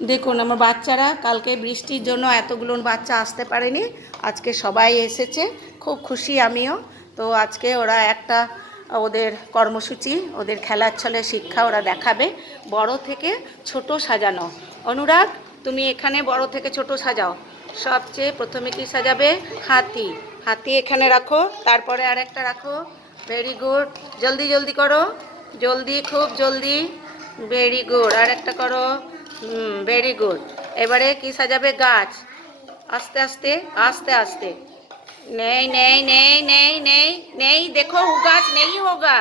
দেখুন, আমার বাচ্চারা, কালকে বৃষ্টির জন্য এতগুলো বাচ্চা আসতে পারেনি। আজকে সবাই এসেছে, খুব খুশি আমিও। তো আজকে ওরা একটা ওদের কর্মসূচি, ওদের খেলার ছলে শিক্ষা ওরা দেখাবে, বড় থেকে ছোট সাজানো। অনুরাগ, তুমি এখানে বড় থেকে ছোট সাজাও। সবচেয়ে প্রথমে কি সাজাবে? হাতি। হাতি এখানে রাখো, তারপরে আর একটা রাখো। ভেরি গুড জলদি জলদি করো। জলদি, খুব জলদি। ভেরি গুড আর একটা করো। হুম ভেরি গুড এবারে কি সাজাবে গাছ আস্তে আস্তে আস্তে আস্তে নেই নেই নেই নেই নেই নেই দেখো वो গাছ নেই होगा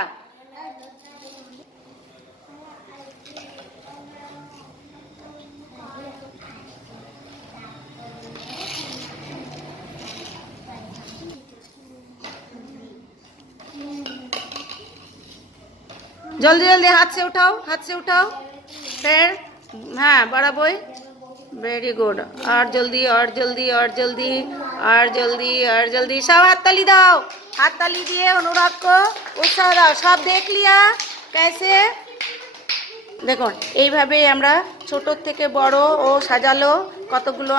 जल्दी जल्दी हाथ से उठाओ हाथ से उठाओ फिर হ্যাঁ বাড়াবোই? ভেরি গুড আর জলদি আর জলদি আর জলদি আর জলদি আর জলদি। সব হাততালি দাও। হাততালি দিয়ে অনুরাগ কো, উৎসাহ দাও। সব দেখ লিয়া কেসে? দেখুন, এইভাবেই আমরা ছোটোর থেকে বড় ও সাজালো কতগুলো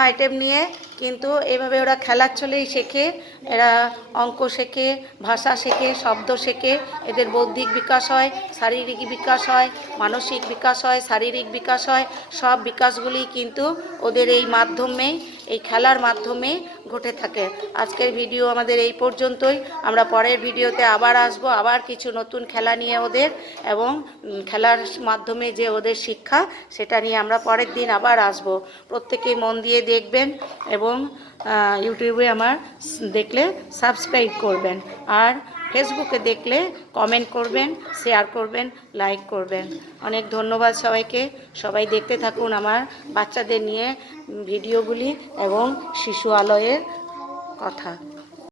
আইটেম নিয়ে কিন্তু এভাবে ওরা খেলার চলেই শেখে, এরা অঙ্ক শেখে, ভাষা শেখে, শব্দ শেখে, এদের বৌদ্ধিক বিকাশ হয়, শারীরিক বিকাশ হয়, মানসিক বিকাশ হয়, শারীরিক বিকাশ হয়, সব বিকাশগুলি কিন্তু ওদের এই মাধ্যমে, এই খেলার মাধ্যমে ঘটে থাকে। আজকের ভিডিও আমাদের এই পর্যন্তই। আমরা পরের ভিডিওতে আবার আসব, আবার কিছু নতুন খেলা নিয়ে ওদের এবং খেলার মাধ্যমে যে ওদের শিক্ষা, সেটা নিয়ে আমরা পরের দিন আবার আসব। প্রত্যেকেই মন দিয়ে দেখবেন এবং ইউটিউবে আমার দেখলে সাবস্ক্রাইব করবেন। আর ফেসবুকে দেখলে কমেন্ট করবেন, শেয়ার করবেন, লাইক করবেন। অনেক ধন্যবাদ সবাইকে। সবাই দেখতে থাকুন আমার বাচ্চাদের নিয়ে ভিডিওগুলি এবং শিশু আলয়ের কথা।